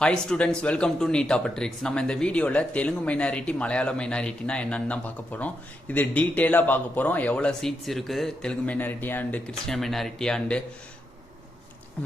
Hi students, welcome to Neet Tricks. நம்ம இந்த வீடியோல தெலுங்கு மைனாரிட்டி மலையாள மைனாரிட்டினா என்னன்னு தான் பார்க்க போறோம். இது டீடைலா பார்க்க போறோம். எவ்வளவு சீட்ஸ் இருக்கு Telugu minority and Christian minority and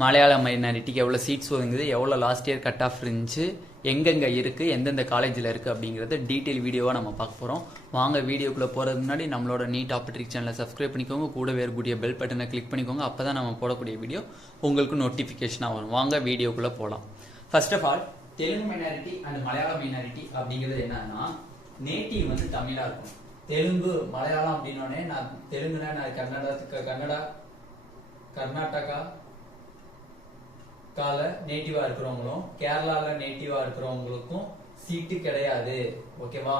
மலையாள மைனாரிட்டிக்கு எவ்வளவு சீட்ஸ் ஒதுங்குது, எவ்வளவு லாஸ்ட் இயர் கட் ஆஃப் இருந்துச்சு, எங்கெங்க இருக்கு, எந்தெந்த காலேஜில் இருக்கு அப்படிங்கறது டீடைல் வீடியோவா நம்ம பார்க்க போறோம். வாங்க வீடியோக்குள்ள போறதுக்கு முன்னாடி நம்மளோட நீட் ட்ரிக்ஸ் சேனலை சப்ஸ்கிரைப் பண்ணிக்கோங்க, கூடவே இருக்கக்கூடிய பெல் பட்டனை கிளிக் பண்ணிக்கோங்க. அப்பதான் நம்ம போடக்கூடிய வீடியோ உங்களுக்கு நோட்டிபிகேஷனா வரும். வாங்க வீடியோக்குள்ள போலாம். First of all Telugu minority and மலையாள மைனாரிட்டி அப்படிங்கிறது என்னன்னா, நேட்டிவ் வந்து தமிழா இருக்கும். தெலுங்கு மலையாளம் அப்படின்னோடனே நான் தெலுங்குனா நான் கர்நாடகா கால நேட்டிவா இருக்கிறவங்களும் கேரளால நேட்டிவா இருக்கிறவங்களுக்கும் சீட்டு கிடையாது. ஓகேவா?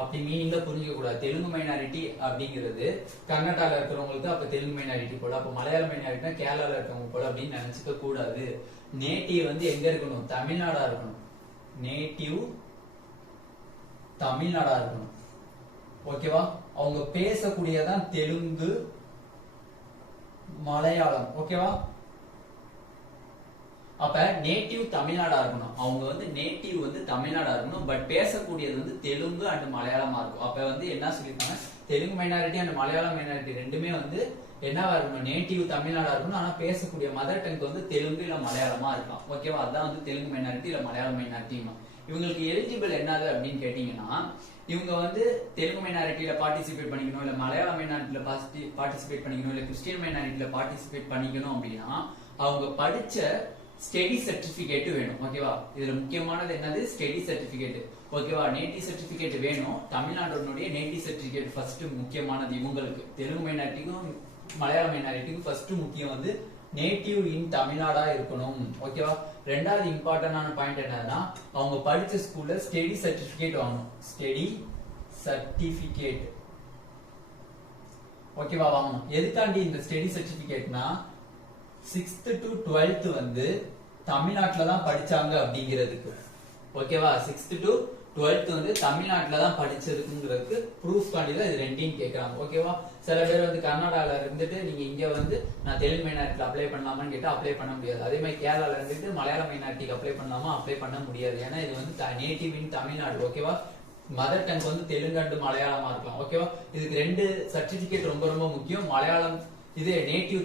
அப்படி மீனிங்ல புரிஞ்சுக்க கூடாது. தெலுங்கு மைனாரிட்டி அப்படிங்கிறது கர்நாடகால இருக்கிறவங்களுக்கு அப்ப தெலுங்கு மைனாரிட்டி போல, அப்ப மலையாள மைனாரிட்டினா கேரளால இருக்கிறவங்க போல அப்படின்னு நினைச்சுக்க கூடாது. நேட்டிவ் வந்து எங்க இருக்கணும்? தமிழ்நாடா இருக்கணும். நேட்டிவ் தமிழ்நாடா இருக்கணும். ஓகேவா? அவங்க பேசக்கூடியதான் தெலுங்கு மலையாளம். ஓகேவா? அப்ப நேட்டிவ் தமிழ்நாடா இருக்கணும். அவங்க வந்து நேட்டிவ் வந்து தமிழ்நாடா இருக்கணும், பட் பேசக்கூடியது வந்து தெலுங்கு அண்ட் மலையாளமா இருக்கும். அப்ப வந்து என்ன சொல்லிருக்காங்க, தெலுங்கு மைனாரிட்டி அண்ட் மலையாள மைனாரிட்டி ரெண்டுமே வந்து என்னவா இருக்கணும்? நேட்டிவ் தமிழ்நாடா இருக்கணும். ஆனா பேசக்கூடிய மதர் டங்க் வந்து தெலுங்கு இல்ல மலையாளமா இருக்கலாம். ஓகேவா? அதான் வந்து தெலுங்கு மைனாரிட்டி இல்ல மலையாள மைனாரிட்டி. இவங்களுக்கு எலிஜிபிள் என்னது அப்படின்னு கேட்டீங்கன்னா, இவங்க வந்து தெலுங்கு மைனாரிட்டியில பார்ட்டிசிபேட் பண்ணிக்கணும், இல்ல மலையாள மைனாரிட்டியில பார்ட்டிசிபேட் பண்ணிக்கணும், இல்ல கிறிஸ்டியன் மைனாரிட்டியில பார்ட்டிசிபேட் பண்ணிக்கணும் அப்படின்னா அவங்க படிச்ச ஸ்டடி சர்டிபிகேட் வேணும். ஓகேவா? இதுல முக்கியமானது என்னது? Study certificate. ஓகேவா? நேட்டிவ் சர்டிபிகேட் வேணும். தமிழ்நாட்டினுடைய நேட்டிவ் சர்டிபிகேட் ஃபர்ஸ்ட் முக்கியமானது இவங்களுக்கு. தெலுங்கு மைனாரிட்டிக்கும் மலையாள மைனாரிட்டிக்கும் ஃபர்ஸ்ட் முக்கியம் வந்து நேட்டிவ் இன் தமிழ்நாடா இருக்கணும். ஓகேவா? ரெண்டாவது இம்பார்ட்டன்டான பாயிண்ட் என்னன்னா, அவங்க படிச்ச ஸ்கூல்ல ஸ்டடி சர்டிபிகேட் வாங்கணும். ஸ்டடி சர்டிபிகேட் ஓகேவா வாங்கணும். எதுக்காண்டி இந்த ஸ்டடி சர்டிபிகேட்னா, 6th to 12th வந்து தமிழ்நாட்டில தான் படிச்சாங்க அப்படிங்கிறதுக்கு. ஓகேவா? 6th to 12th வந்து தமிழ்நாட்டில தான் படிச்சதுக்குங்கிறதுக்கு ப்ரூஃப் காண்டி தான் இது ரெண்டையும் கேட்கறாங்க. ஓகேவா? சில பேர் வந்து கர்நாடகால இருந்துட்டு நீங்க இங்க வந்து நான் தெலுங்கு மைனாரிட்டில அப்ளை பண்ணலாமான்னு கேட்டா அப்ளை பண்ண முடியாது. அதே மாதிரி கேரளால இருந்துட்டு மலையாள மைனாரிட்டிக்கு அப்ளை பண்ணலாமா? அப்ளை பண்ண முடியாது. ஏன்னா இது வந்து நேட்டிவ் இன் தமிழ்நாடு. ஓகேவா? மதர் டங் வந்து தெலுங்கு அண்ட் மலையாளமா இருக்கலாம். ஓகேவா? இதுக்கு ரெண்டு சர்டிபிகேட் ரொம்ப ரொம்ப முக்கியம். மலையாளம் இது native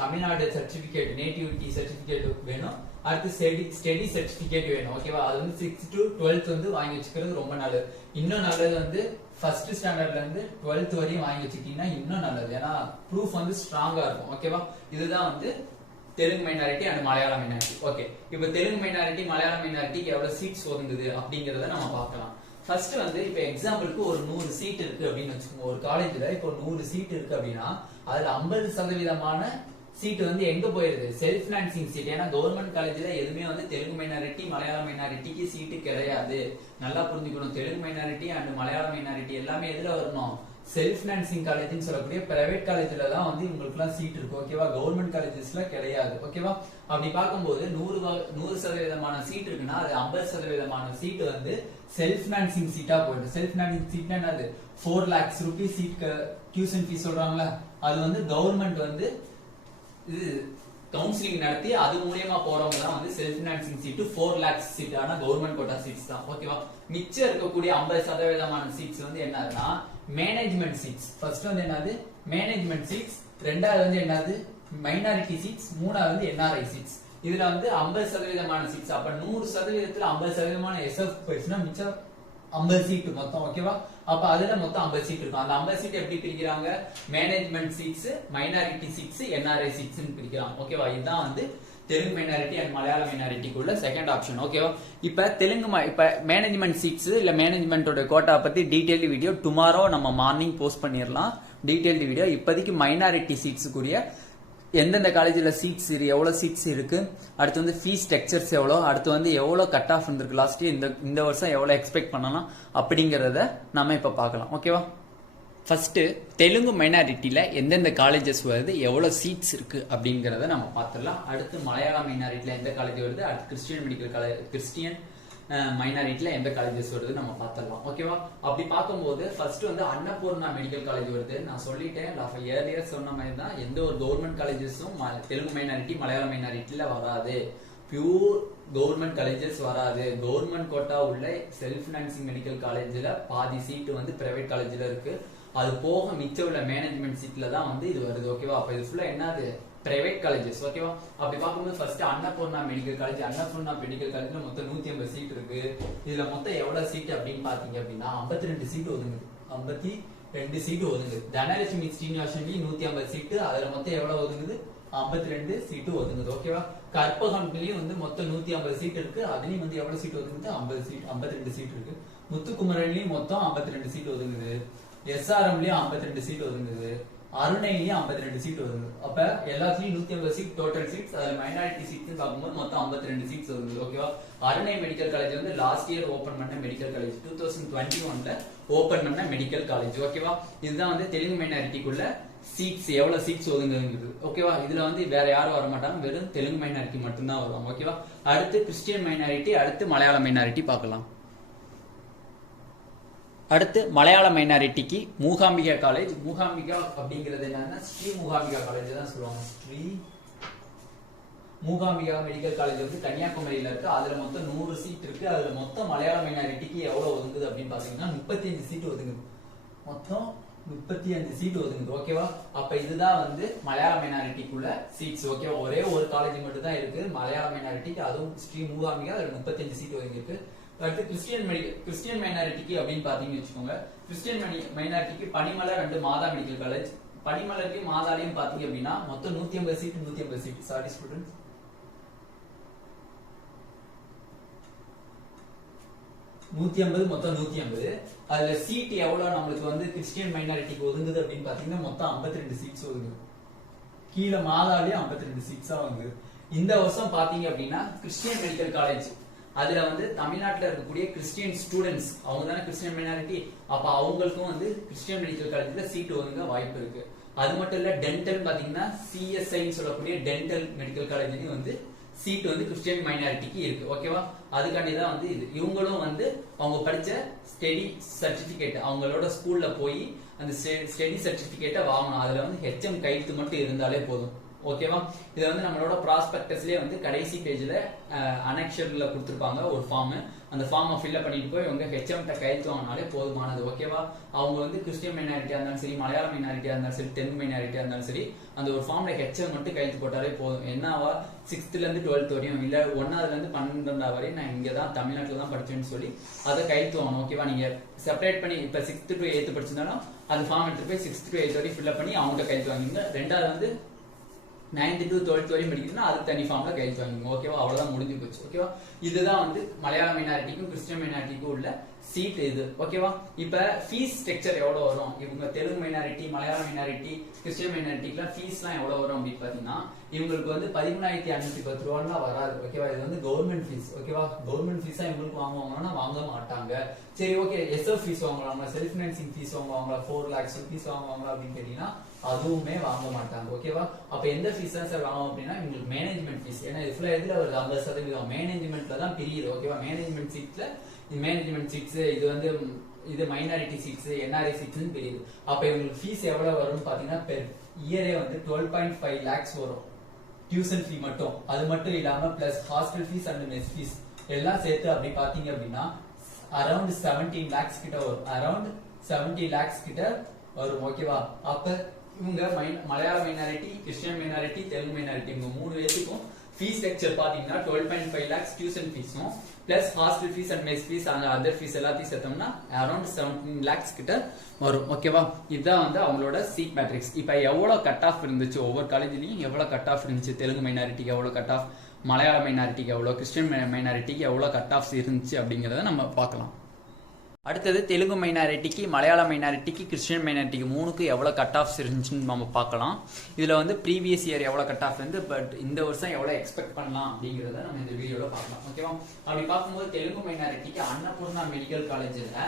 Tamil Nadu certificate, nativity certificate வேணும். அடுத்து ஸ்டடி சர்டிபிகேட் வேணும். ஓகேவா? அது வந்து 6th to 12th வந்து வாங்கி வச்சுக்கிறது ரொம்ப நல்லது. இன்னும் நல்லது வந்து ஃபர்ஸ்ட் ஸ்டாண்டர்ட்ல இருந்து 12th வரையும் வாங்கி வச்சுக்கிட்டீங்கன்னா இன்னும் நல்லது. ஏன்னா ப்ரூஃப் வந்து ஸ்ட்ராங்கா இருக்கும். ஓகேவா? இதுதான் வந்து தெலுங்கு மைனாரிட்டி அண்ட் மலையாள மைனாரிட்டி. ஓகே, இப்ப தெலுங்கு மைனாரிட்டி மலையாள மைனாரிட்டிக்கு எவ்வளவு சீட்ஸ் ஒதுங்குது அப்படிங்கறத நம்ம பார்க்கலாம். ஃபர்ஸ்ட் வந்து இப்ப எக்ஸாம்பிளுக்கு ஒரு 100 சீட் இருக்கு அப்படின்னு வச்சுக்கோங்க. ஒரு காலேஜ்ல இப்போ 100 சீட் இருக்கு அப்படின்னா அதுல 50% சீட் வந்து எங்க போயிருது? Self financing seat. ஏன்னா கவர்மெண்ட் காலேஜ்ல எதுவுமே வந்து தெலுங்கு மைனாரிட்டி மலையாள மைனாரிட்டிக்கு சீட்டு கிடையாது. நல்லா புரிஞ்சுக்கணும். தெலுங்கு மைனாரிட்டி அண்ட் மலையாள மைனாரிட்டி எல்லாமே எதுல வரணும்? செல்ஃப் பினான்சிங் காலேஜ்னு சொல்லக்கூடிய பிரைவேட் காலேஜ்ல தான் வந்து உங்களுக்கு எல்லாம் சீட் இருக்கு. ஓகேவா? கவர்மெண்ட் காலேஜஸ்ல கிடையாது. ஓகேவா? அப்படி பார்க்கும்போது 100% சீட் இருக்குன்னா அது 50% சீட் வந்து செல்ஃப் பினான்சிங் சீட்டா போயிடும். செல்ஃப் பினான்சிங் சீட்னா என்னது? 4 lakhs rupees seat tuition fees சொல்றாங்களா, அது வந்து கவர்மெண்ட் வந்து இது கவுன்சிலிங் நடத்தி அது மூலமா போறவங்க தான் வந்து self financing seat. 4 lakhs seat ஆனா கவர்மெண்ட் கோட்டா சீட்ஸ் தான். ஓகேவா? மிச்சம் இருக்கக்கூடிய 50% சீட்ஸ் வந்து என்னதுன்னா மேனேஜ்மெண்ட் சீட்ஸ். ஃபர்ஸ்ட் வந்து என்னது? Management seats. ரெண்டாவது வந்து என்னது? Minority seats. மூணாவது வந்து என்ஆர்ஐ சீட்ஸ். இதுல வந்து 50% சீட்ஸ். அப்ப 100%த்துல 50% எஸ்எஃப் போயிடுச்சுன்னா மிச்சம் 50 சீட் மொத்தம். ஓகேவா? அப்ப அதுல மொத்தம் 50 சீட் இருக்கும். அந்த 50 சீட் எப்படி பிரிக்கிறாங்க? Management seats, minority seats, NRI seats பிரிக்கிறாங்க. ஓகேவா? இதுதான் வந்து தெலுங்கு மைனாரிட்டி அண்ட் மலையாள மைனாரிட்டிக்குள்ள செகண்ட் ஆப்ஷன். ஓகேவா? இப்ப இப்ப மேனேஜ்மெண்ட் சீட்ஸ் இல்ல மேனேஜ்மெண்டோட கோட்டா பத்தி டீடைல் வீடியோ டுமாரோ நம்ம மார்னிங் போஸ்ட் பண்ணிடலாம். Detailed video. இப்போதைக்கு மைனாரிட்டி சீட்ஸுக்குரிய எந்தெந்த காலேஜ்ல சீட்ஸ் எவ்வளவு சீட்ஸ் இருக்கு, அடுத்து வந்து ஃபீஸ் ஸ்ட்ரக்சர்ஸ் எவ்வளவு, அடுத்து வந்து எவ்வளவு கட் ஆஃப் இருந்திருக்கு லாஸ்ட் இந்த வருஷம் எவ்வளவு எக்ஸ்பெக்ட் பண்ணலாம் அப்படிங்கறத நாம இப்ப பார்க்கலாம். ஓகேவா? ஃபர்ஸ்ட் தெலுங்கு மைனாரிட்டியில எந்தெந்த காலேஜஸ் வருது, எவ்வளவு சீட்ஸ் இருக்கு அப்படிங்கறத நம்ம பார்த்துடலாம். அடுத்து மலையாள மைனாரிட்டியில எந்த காலேஜ் வருது, அடுத்து கிறிஸ்டியன் மைனாரிட்டில எந்த காலேஜஸ் வருது நம்ம பார்த்துடலாம். ஓகேவா? அப்படி பார்க்கும்போது ஃபர்ஸ்ட் வந்து அன்னபூர்ணா மெடிக்கல் காலேஜ் வருது. நான் சொல்லிட்டேன் ஏர்லியர் சொன்ன மாதிரி தான் எந்த ஒரு கவர்மெண்ட் காலேஜஸும் தெலுங்கு மைனாரிட்டி மலையாள மைனாரிட்டியில வராது. பியூர் கவர்மெண்ட் காலேஜஸ் வராது. கவர்மெண்ட் கோட்டா உள்ள செல்ஃப் ஃபினான்சிங் மெடிக்கல் காலேஜ்ல பாதி சீட் வந்து பிரைவேட் காலேஜ்ல இருக்கு. அது போக மிச்சம் உள்ள மேனேஜ்மெண்ட் சீட்ல தான் வந்து இது வருது. ஓகேவா? அப்ப இது ஃபுல்லா என்னது பிரைவேட் காலேஜஸ். ஓகேவா? அப்படி பார்க்கும்போது first Annapurna medical college. Annapurna medical காலேஜ்ல மொத்தம் 150 சீட் இருக்கு. இதுல மொத்தம் எவ்வளவு சீட் அப்படின்னு பாத்தீங்க அப்படின்னா 52 சீட் ஒதுங்குது. 52 சீட் ஒதுங்குது. தனலட்சுமி ஸ்ரீனிவாசன் 150 சீட்டு, அதுல மொத்தம் எவ்வளவு ஒதுங்குது? 52 சீட்டு ஒதுங்குது. ஓகேவா? கற்பகம்லயும் வந்து மொத்தம் 150 சீட் இருக்கு. அதுலயும் வந்து எவ்வளவு சீட் ஒதுங்குது? 50 சீட், 52 சீட் இருக்கு. முத்துக்குமரன்லயும் மொத்தம் 52 சீட் ஒதுங்குது. எஸ்ஆர்எம்லயும் 52 சீட் ஒதுங்குது. அருணைலயும் 52 சீட் ஒதுங்குது. அப்ப எல்லாத்துலயும் 150 சீட் டோட்டல் சீட்ஸ். அதுல மைனாரிட்டி சீட்ஸ் பார்க்கும்போது மொத்தம் 52 சீட்ஸ் ஒதுங்குது. ஓகேவா? அருணை மெடிக்கல் காலேஜ் வந்து லாஸ்ட் இயர் ஓபன் பண்ண மெடிக்கல் காலேஜ். 2021ல ஓபன் பண்ண மெடிக்கல் காலேஜ். ஓகேவா? இதுதான் வந்து தெலுங்கு மைனாரிட்டிக்குள்ள சீட்ஸ், எவ்வளவு சீட்ஸ் ஒதுங்குது. ஓகேவா? இதுல வந்து வேற யாரும் வர மாட்டாங்க, வெறும் தெலுங்கு மைனாரிட்டி மட்டும் தான் வருவாங்க. ஓகேவா? அடுத்து கிறிஸ்டியன் மைனாரிட்டி, அடுத்து மலையாள மைனாரிட்டி பார்க்கலாம். அடுத்து மலையாள மைனாரிட்டிக்கு மூகாம்பிகா காலேஜ். மூகாம்பிகா அப்படிங்கிறது என்னன்னா ஸ்ரீ மூகாம்பிகா காலேஜ் தான் சொல்லுவாங்க. ஸ்ரீ மூகாம்பிகா மெடிக்கல் காலேஜ் வந்து கன்னியாகுமரியில இருக்கு. அதுல மொத்தம் 100 சீட் இருக்கு. அதுல மொத்தம் மலையாள மைனாரிட்டிக்கு எவ்வளவு ஒதுங்குது அப்படின்னு பாத்தீங்கன்னா 35 சீட் ஒதுங்குது. மொத்தம் 35 சீட் ஒதுங்குது. ஓகேவா? அப்ப இதுதான் வந்து மலையாள மைனாரிட்டிக்குள்ள சீட்ஸ். ஓகேவா? ஒரே ஒரு காலேஜ் மட்டும் தான் இருக்கு மலையாள மைனாரிட்டிக்கு, அதுவும் ஸ்ரீ மூகாம்பிகா. அதுல 35 சீட் ஒதுங்கி இருக்கு. அடுத்து கிறிஸ்டியன் மைனாரிட்டிக்கு அப்படின்னு பாத்தீங்கன்னு வச்சுக்கோங்க. Christian மைனாரிட்டிக்கு Panimalar and Mata medical college. பனிமலர்லயும் மாதாலையும் பாத்தீங்க அப்படின்னா மொத்தம் 150 சீட் 150 சீட். சாரி ஸ்டூடெண்ட்ஸ், 150 மொத்தம் 150. அதுல சீட் எவ்வளவு நம்மளுக்கு வந்து கிறிஸ்டியன் மைனாரிட்டிக்கு ஒதுங்குது அப்படின்னு பாத்தீங்கன்னா மொத்தம் 52 சீட்ஸ் ஒதுங்குது. கீழே மாதாலையும் 52 சீட்ஸா ஒதுங்குது. இந்த வருஷம் பாத்தீங்க அப்படின்னா கிறிஸ்டியன் மெடிக்கல் காலேஜ் அதுல வந்து தமிழ்நாட்டில் இருக்கக்கூடிய கிறிஸ்டியன் ஸ்டூடெண்ட்ஸ், அவங்க தானே கிறிஸ்டியன் மைனாரிட்டி. அப்ப அவங்களுக்கும் வந்து கிறிஸ்டியன் மெடிக்கல் காலேஜ்ல சீட் ஒதுங்க வாய்ப்பு இருக்கு. அது மட்டும் இல்ல, டென்டல் பாத்தீங்கன்னா சிஎஸ்ஐன்னு சொல்லக்கூடிய டென்டல் மெடிக்கல் காலேஜ்லயும் வந்து சீட் வந்து கிறிஸ்டியன் மைனாரிட்டிக்கு இருக்கு. ஓகேவா? அதுக்காண்டிதான் வந்து இது. இவங்களும் வந்து அவங்க படிச்ச ஸ்டடி சர்டிபிகேட், அவங்களோட ஸ்கூல்ல போய் அந்த ஸ்டடி சர்டிபிகேட்டை வாங்கணும். அதுல வந்து ஹெச்எம் கையெழுத்து மட்டும் இருந்தாலே போதும். ஓகேவா? இது வந்து நம்மளோட ப்ராஸ்பெக்டஸ்லயே வந்து கடைசி பேஜ்ல அனெக்ஷர்ல கொடுத்துருப்பாங்க ஒரு ஃபார்ம். அந்த ஃபார்மை ஃபில்அப் பண்ணிட்டு போய் உங்க ஹெச்எம் கையெழுத்து வாங்கினாலே போதுமானது. ஓகேவா? அவங்க வந்து கிறிஸ்டியன் மைனாரிட்டியா இருந்தாலும் சரி, மலையாள மைனாரிட்டியா இருந்தாலும் சரி, தெலுங்கு மைனாரிட்டியா இருந்தாலும் சரி, அந்த ஒரு ஃபார்ம்ல ஹெச்எம் மட்டும் கையெழுத்து போட்டாலே போதும். என்னவா 6th ல இருந்து 12th வரையும், இல்ல 1வது ல இருந்து 12வது வரையும் நான் இங்கதான் தமிழ்நாட்டுல தான் படிச்சேன்னு சொல்லி அதை கையெழுத்து வாங்கணும். ஓகேவா? நீங்க செப்பரேட் பண்ணி இப்ப 6th to 8th படிச்சிருந்தாலும் அந்த ஃபார்ம் எடுத்து போய் 6th to 8th வரையும் ஃபில்அப் பண்ணி அவங்க கையெழுத்து வாங்கிங்க. ரெண்டாவது வந்து 9th to 12th வரையும் படிக்கிறதுனா அது தனி ஃபார்ம்ல கையெழுத்து வாங்கிங்க. ஓகேவா? அவ்வளவுதான், முடிஞ்சு போச்சு. ஓகேவா? இதுதான் வந்து மலையாள மைனாரிட்டிக்கும் கிறிஸ்டியன் மைனாரிட்டிக்கும் உள்ள சீட் இது. ஓகேவா? இப்ப ஃபீஸ் ஸ்ட்ரக்சர் எவ்வளவு வரும்? இவங்க தெலுங்கு மைனாரிட்டி, மலையாள மைனாரிட்டி, கிறிஸ்டியன் மைனாரிட்டிக்குலாம் ஃபீஸ் எல்லாம் எவ்வளவு வரும் அப்படின்னு பாத்தீங்கன்னா இவங்களுக்கு வந்து 13,510 ரூபாய்லாம் வராது. ஓகேவா? இது வந்து கவர்மெண்ட் ஃபீஸ். ஓகேவா? கவர்மெண்ட் ஃபீஸா இவங்களுக்கு வாங்குவாங்கன்னா வாங்க மாட்டாங்க. சரி, ஓகே, எஸ்எஃப் ஃபீஸ் வாங்குவாங்களா, செல்ஃப் ஃபைனான்சிங் ஃபீஸ் வாங்குவாங்களா, 4 lakhs ஃபீஸ் வாங்குவாங்களா அப்படின்னு கேட்டீங்கன்னா அதுவுமே வாங்க மாட்டாங்க. ஓகேவா? அப்ப எந்த ஃபீஸ் தான் சார் வாங்கும் அப்படின்னா உங்களுக்கு மேனேஜ்மெண்ட் ஃபீஸ். ஏன்னா இது ஃபுல்லா எதுல வருது? 50% மேனேஜ்மெண்ட்ல தான் பிரியுது. ஓகேவா? மேனேஜ்மெண்ட் சீட்ல மேனேஜ்மெண்ட் சீட்ஸ், இது வந்து இது மைனாரிட்டி சீட்ஸ், என்ஆர்ஐ சீட்ஸ் பிரியுது. அப்ப இவங்களுக்கு ஃபீஸ் எவ்வளவு வரும்னு பாத்தீங்கன்னா பெர் இயரே வந்து 12.5 lakhs வரும். டியூஷன் ஃபீ மட்டும். அது மட்டும் இல்லாம plus hostel fees and mess fees எல்லாம் சேர்த்து அப்படி பாத்தீங்க அப்படின்னா அரௌண்ட் 17 lakhs கிட்ட வரும். அரௌண்ட் 70 lakhs கிட்ட வரும். ஓகேவா? அப்ப இவங்க மலையாள minority, Christian minority, Telugu minority இவங்க 3 பேருக்கும் ஃபீஸ் ஸ்ட்ரக்சர் பாத்தீங்கன்னா 12.5 lakhs டியூஷன் ஃபீஸும் plus hostel fees and mess fees and other fees எல்லாத்தையும் சேர்த்தோம்னா அரௌண்ட் 17 lakhs கிட்ட வரும். ஓகேவா? இதுதான் வந்து அவங்களோட சீட் மேட்ரிக்ஸ். இப்ப எவ்வளவு கட் ஆஃப் இருந்துச்சு, ஒவ்வொரு காலேஜ்லயும் எவ்வளவு கட் ஆஃப் இருந்துச்சு, தெலுங்கு மைனாரிட்டிக்கு எவ்வளவு கட் ஆஃப், மலையாள மைனாரிட்டிக்கு எவ்வளவு, கிறிஸ்டியன் மைனாரிட்டிக்கு எவ்வளவு கட் ஆஃப்ஸ் இருந்துச்சு அப்படிங்கறத நம்ம பார்க்கலாம். அடுத்தது தெலுங்கு மைனாரிட்டிக்கு, மலையாள மைனாரிட்டிக்கு, கிறிஸ்டியன் மைனாரிட்டிக்கு 3க்கு எவ்வளவு கட் ஆஃப்ஸ் இருந்துச்சுன்னு நம்ம பார்க்கலாம். இதுல வந்து ப்ரீவியஸ் இயர் எவ்வளவு கட் ஆஃப் இருந்து, பட் இந்த வருஷம் எவ்வளவு எக்ஸ்பெக்ட் பண்ணலாம் அப்படிங்கறத நம்ம இந்த வீடியோல பார்க்கலாம். ஓகேவா? அப்படி பார்க்கும்போது தெலுங்கு மைனாரிட்டிக்கு அன்னபூர்ணா மெடிக்கல் காலேஜ்ல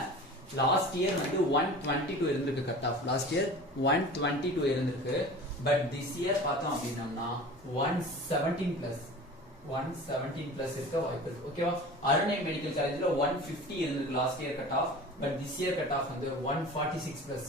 லாஸ்ட் இயர் வந்து 122 இருந்திருக்கு கட் ஆஃப். லாஸ்ட் இயர் 122 இருந்திருக்கு. பட் திஸ் இயர் பார்த்தோம் அப்படின்னா 117 பிளஸ் இருக்க வாய்ப்பு இருக்கு. ஓகேவா? அருணை மெடிக்கல் காலேஜ்ல 150 இருந்திருக்கு last year cut of. But this year cut off வந்து 146 பிளஸ்.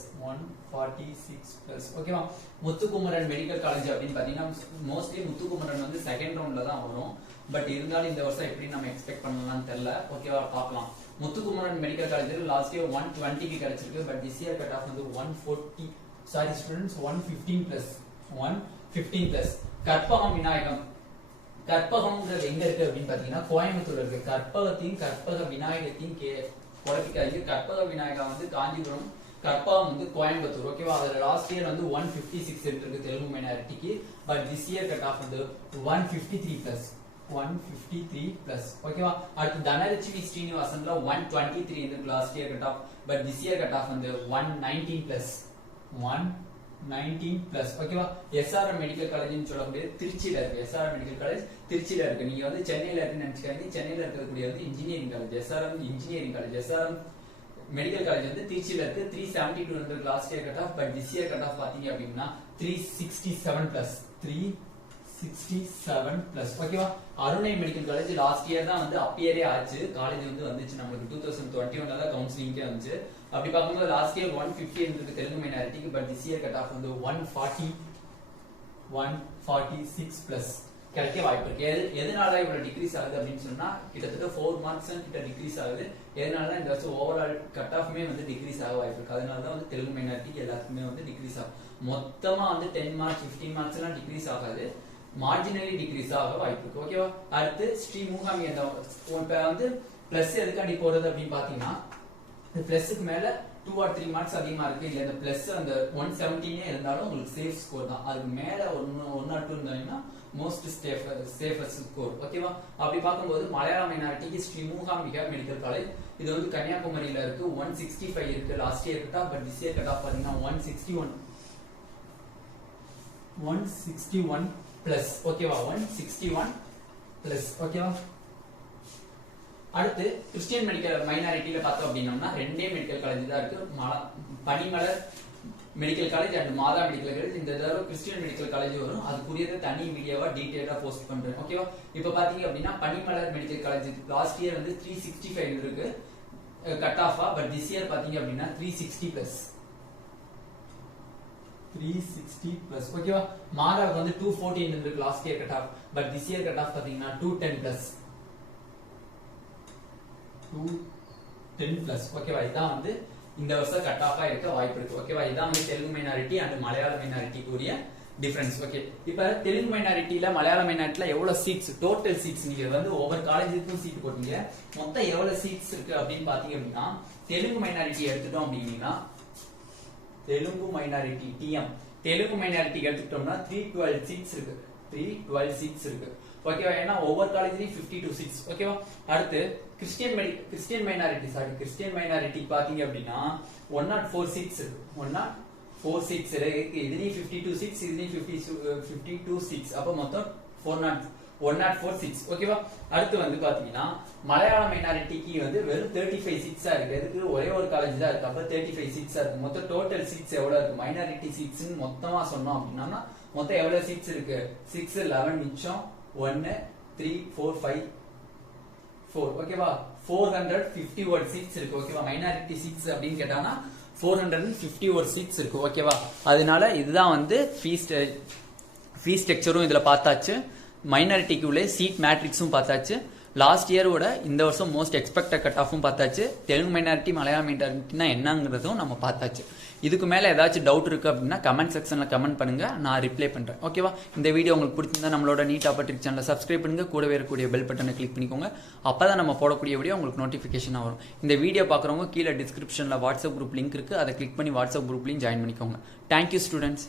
ஓகேவா? முத்துக்குமரன் மெடிக்கல் காலேஜ் அப்படின்னு பாத்தீங்கன்னா மோஸ்ட்லி முத்துக்குமரன் வந்து செகண்ட் ரவுண்ட்ல தான் வரும். பட் இருந்தாலும் இந்த வருஷம் எப்படி நம்ம எக்ஸ்பெக்ட் பண்ணலாம்னு தெரியல. ஓகேவா, பார்க்கலாம். முத்துக்குமரன் மெடிக்கல் காலேஜில் லாஸ்ட் இயர் 120க்கு கிடைச்சிருக்கு. But this year cut off வந்து 140 sorry students 115 plus 115 plus. Karpagam Vinayagam, கற்பகம்ன்றது எங்க இருக்கு அப்படின்னு பாத்தீங்கன்னா கோயம்புத்தூர்ல இருக்கு. கற்பகத்தையும் கற்பக விநாயகத்தையும் குழப்பிக்காது. கற்பக விநாயகம் வந்து காஞ்சிபுரம், கற்பகம் வந்து கோயம்புத்தூர். ஓகேவா, அதுல லாஸ்ட் இயர் வந்து 156 இருக்கு தெலுங்கு மைனாரிட்டிக்கு. But this year cut off வந்து 153 பிளஸ் 153 பிளஸ். ஓகேவா, அடுத்து தனலட்சுமி ஸ்ரீனிவாசன்ல 123 இருக்கு last year cut of. But this year cut off வந்து 119 பிளஸ் 119 பிளஸ். ஓகேவா, எஸ்ஆர்எம் மெடிக்கல் காலேஜ்னு சொல்லக்கூடிய திருச்சியில இருக்கு. எஸ்ஆர்எம் மெடிக்கல் காலேஜ் திருச்சியில இருக்கு. நீங்க வந்து சென்னையில இருக்குன்னு நினைச்சுக்காதீங்க. சென்னையில இருக்கக்கூடிய வந்து engineering college, SRM engineering college. SRM medical college வந்து திருச்சியில இருக்கு. 372 இருக்கு last year cut of. But this year cut of பாத்தீங்க அப்படின்னா 367 பிளஸ் 367 பிளஸ். ஓகேவா, அருணை மெடிக்கல் காலேஜ் லாஸ்ட் இயர் தான் வந்து அப்பியரே ஆச்சு. காலேஜ் வந்து வந்துச்சு நம்மளுக்கு 2021 தான் கவுன்சிலிங்கே வந்துச்சு. அப்படி பார்க்கும்போது லாஸ்ட் இயர் 150 இருந்தது தெலுங்கு மைனாரிட்டிக்கு. But this year cut off வந்து 146 பிளஸ் கிடைக்க வாய்ப்பு இருக்கு. எதனால இவ்வளவு டிக்ரீஸ் ஆகுது அப்படின்னு சொன்னா கிட்டத்தட்ட 4 மார்க்ஸ் கிட்ட டிக்ரீஸ் ஆகுது. எதனால இந்த வருஷம் ஓவரால் கட் ஆஃப்மே வந்து டிக்ரீஸ் ஆக வாய்ப்பு இருக்கு. அதனால தான் வந்து தெலுங்கு மைனாரிட்டிக்கு எல்லாத்துக்குமே வந்து டிக்ரீஸ் ஆகும். மொத்தமா வந்து 10 மார்க்ஸ் 15 மார்க்ஸ் எல்லாம் டிக்ரீஸ் ஆகாது, மார்ஜினலி டிக்ரீஸ் ஆக வாய்ப்பு இருக்கு. ஓகேவா, அடுத்து ஸ்ரீ மூகாமி இப்ப வந்து பிளஸ் எதுக்காண்டி போறது அப்படின்னு பாத்தீங்கன்னா பிளஸ்க்கு மேல 2 or 3 மார்க்ஸ் அதிகமா இருக்கு. இல்ல இந்த பிளஸ் அந்த 117 இருந்தாலும் உங்களுக்கு சேஃப் ஸ்கோர் தான். அதுக்கு மேல 1 or 2 இருந்தாங்கன்னா மோஸ்ட் சேஃபஸ்ட் ஸ்கோர். ஓகேவா, அப்படி பார்க்கும்போது மலையாள மைனாரிட்டிக்கு ஸ்ரீ மூகாம்பிகா மெடிக்கல் காலேஜ் இது வந்து கன்னியாகுமரியில இருக்கு. 165 இருக்கு last year cut of. But this year cut of பாத்தீங்கன்னா 161 பிளஸ். ஓகேவா, 161 பிளஸ். ஓகேவா, அடுத்து கிறிஸ்டியன் மெடிக்கல் மைனாரிட்டியில பார்த்தோம் அப்படின்னா 2 மெடிக்கல் காலேஜ் தான் இருக்கு. பனிமலர் medical college and Mata medical college. இந்த தடவை கிறிஸ்டியன் மெடிக்கல் காலேஜ் வரும். அதுக்குரியது தனி வீடியோவா டீடைலா போஸ்ட் பண்றேன். ஓகேவா, இப்ப பாத்தீங்க அப்படின்னா பனிமலர் மெடிக்கல் காலேஜ் லாஸ்ட் இயர் வந்து 365 இருக்கு கட் ஆஃபா. பட் திஸ் இயர் பாத்தீங்க அப்படின்னா 360 பிளஸ் 360 பிளஸ். ஓகேவா, மாதாவுக்கு வந்து 214 இருக்கு last year cut of. But this year cut of பாத்தீங்கன்னா 210 பிளஸ் 210 பிளஸ். ஓகேவா, இதான் வந்து இந்த வருஷம் கட் ஆஃபா இருக்க வாய்ப்பு இருக்கு. ஓகேவா, இதான் வந்து தெலுங்கு மைனாரிட்டி அண்ட் மலையாள மைனாரிட்டிக்கு உரிய டிஃபரன்ஸ். ஓகே, இப்ப தெலுங்கு மைனாரிட்டியில மலையாள மைனாரிட்டில எவ்வளவு சீட்ஸ், டோட்டல் சீட்ஸ் நீங்க வந்து ஒவ்வொரு காலேஜுக்கும் சீட் போட்டீங்க, மொத்தம் எவ்வளவு சீட்ஸ் இருக்கு அப்படின்னு பாத்தீங்க அப்படின்னா தெலுங்கு மைனாரிட்டி எடுத்துட்டோம் அப்படின்னா தெலுங்கு மைனாரிட்டி டிஎம் தெலுங்கு மைனாரிட்டி எடுத்துட்டோம்னா 312 சீட்ஸ் இருக்கு. 312 சீட்ஸ் இருக்கு. ஓகேவா, ஏன்னா ஒவ்வொரு காலேஜ்லயும் 52 சீட்ஸ். ஓகேவா, அடுத்து கிறிஸ்டியன் மைனாரிட்டி பாத்தீங்க அப்படின்னா 104 சீட்ஸ் இருக்கு. 104 சீட்ஸ் இருக்கு. இதுலயும் 52 சீட்ஸ், இதுலயும் 52 சீட்ஸ். அப்ப மொத்தம் 104 சீட்ஸ். ஓகேவா, அடுத்து வந்து பாத்தீங்கன்னா மலையாள மைனாரிட்டிக்கு வந்து வெறும் 35 சீட்ஸா இருக்கு. இதுக்கு ஒரே ஒரு காலேஜ் தான் இருக்கு. அப்ப 35 சீட்ஸா இருக்கு. மொத்தம் டோட்டல் சீட்ஸ் எவ்வளவு இருக்கு மைனாரிட்டி சீட்ஸ் மொத்தமா சொன்னோம் அப்படின்னா மொத்தம் எவ்வளவு சீட்ஸ் இருக்கு? 6 11 மிச்சம் 1 3 4 5 4. ஓகேவா, 451 சீட்ஸ் இருக்கு. ஓகேவா, மைனாரிட்டி சீட்ஸ் அப்படின்னு கேட்டாங்கன்னா 451 சீட்ஸ் இருக்கு. ஓகேவா, அதனால இதுதான் வந்து ஃபீஸ் ஸ்ட்ரக்சரும் இதுல பார்த்தாச்சு. மைனாரிட்டிக்கு உள்ள சீட் மேட்ரிக்ஸும் பார்த்தாச்சு. லாஸ்ட் இயரோட இந்த வருஷம் மோஸ்ட் எக்ஸ்பெக்டட் கட் ஆஃபும் பார்த்தாச்சு. தெலுங்கு மைனாரிட்டி மலையாள மைனாரிட்டினா என்னங்கிறதும் நம்ம பார்த்தாச்சு. இதுக்கு மேல ஏதாச்சும் டவுட் இருக்கு அப்படின்னா கமெண்ட் செக்ஷன்ல கமெண்ட் பண்ணுங்க, நான் ரிப்ளை பண்றேன். ஓகேவா, இந்த வீடியோ உங்களுக்கு பிடிச்சிருந்தா நம்மளோட நீட் ஆப்பர்ட்ரிக் சேனலை சப்ஸ்கிரைப் பண்ணுங்க, கூடவே இருக்கக்கூடிய பெல் பட்டனை கிளிக் பண்ணிக்கோங்க. அப்பதான் நம்ம போடக்கூடிய வீடியோ உங்களுக்கு நோட்டிபிகேஷன் வரும். இந்த வீடியோ பாக்குறவங்க கீழே டிஸ்கிரிப்ஷன்ல வாட்ஸ்அப் குரூப் லிங்க் இருக்கு, அதை கிளிக் பண்ணி வாட்ஸ்அப் குரூப்லயும் ஜாயின் பண்ணிக்கோங்க. Thank you students.